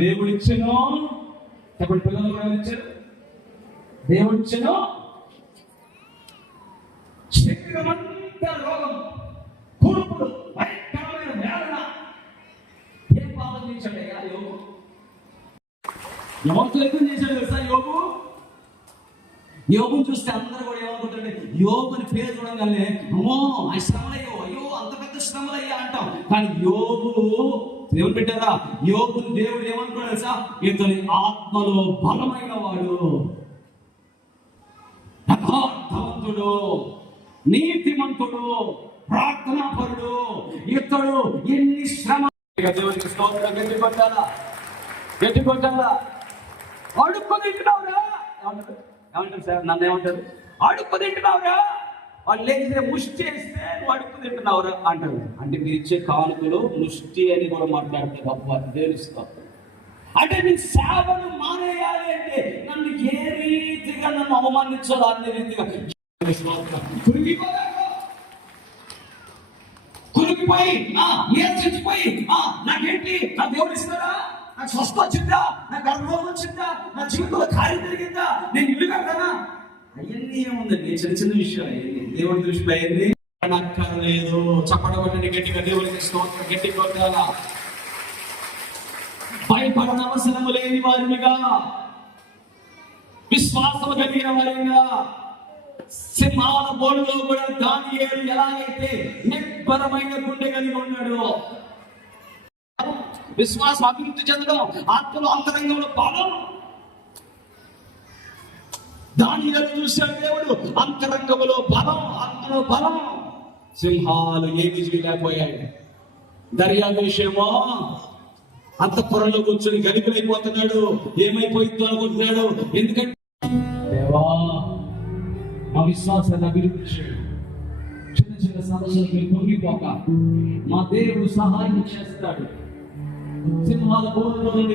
దేవుడిచ్చెను. చెప్పండి, పిల్లలు కూడా ఇచ్చారు. దేవుడిచ్చెను. శరీరమంతా రోగం, కూర్పులు, భయంకరమైన వేదన. ఏం పాపం చేశాడయ్యా యోగు? ఎవరు చేశాడు తెలుసా యోగు? యోగుని చూస్తే అందరూ కూడా ఏమనుకుంటారంటే, యోగుని పేరు చూడగానే అమ్మో ఆ శ్రమలయ్యో, అయ్యో అంత పెద్ద శ్రమలయ్యా అంటాం. కానీ యోగు దేవుడు పెట్టారా? యోగుని దేవుడు ఏమనుకున్నాడు తెలుసా? ఇతని ఆత్మలో బలమైన వాడు, యథార్థవంతుడు, నీతిమంతుడు, ప్రార్థనాపరుడు. ఇతడు ఎన్ని శ్రమ. దేవునికి స్తోత్రం. గట్టి కొట్టాలా, గట్టి కొట్టాలా. అడుక్కు తింటున్నావురా ఏమంటారు సార్? నన్ను ఏమంటారు? అడుక్కు తింటున్నావురా. వాళ్ళు లేకపోతే ముష్టి చేస్తే నువ్వు అడుక్కు తింటున్నావురా అంటారు. అంటే మీరు ఇచ్చే కానుకలు ముష్టి అని కూడా మాట్లాడతారు. అబ్బా తెలుస్తాం అంటే మీ సేవను మానేయాలి అంటే నన్ను ఏ రీతిగా నన్ను అవమానించాలో అన్ని రీతిగా కురిగిపోయి ఏడ్చిపోయి నాకేంటి, నా దేవుడు ఇస్తారా, నాకు స్వస్థ వచ్చిందా, నాకు అనుభవం వచ్చిందా, నా జీవితంలో కార్యం జరిగిందా, నేను ఇల్లు కడతానా, అవన్నీ ఏముందండి చిన్న చిన్న విషయాలు. దేవుడి దృష్టిలో అయింది అక్కర్లేదు. చప్పడగొట్టండి గట్టిగా, దేవుడికి స్తోత్రం. గట్టి కొట్టాలా. భయపడన అవసరము లేని వారిగా, విశ్వాసము కలిగిన వారిగా, సింహాల బోనులో కూడా దానియేలు ఎలాగైతే నిబ్బరమైన గుండె కలిగి ఉన్నాడు. విశ్వాసం అభివృద్ధి చెందడం, ఆత్మలో అంతరంగంలో బలం. దానియేలు చూశాడు దేవుడు, అంతరంగంలో బలం, ఆత్మలో బలం. సింహాలు ఏమి చేయలేకపోయాయి. దర్యావేషేమో అంతఃపురంలో కూర్చొని గలిపిలైపోతున్నాడు. ఏమైపోయిందో అనుకుంటున్నాడు. ఎందుకంటే దేవా మా విశ్వాసాన్ని అభివృద్ధి చేయడం, చిన్న చిన్న సమస్యలు మీరు పొంగిపోక మా దేవుడు సహాయం చేస్తాడు. సింహాల బోధలో నుండి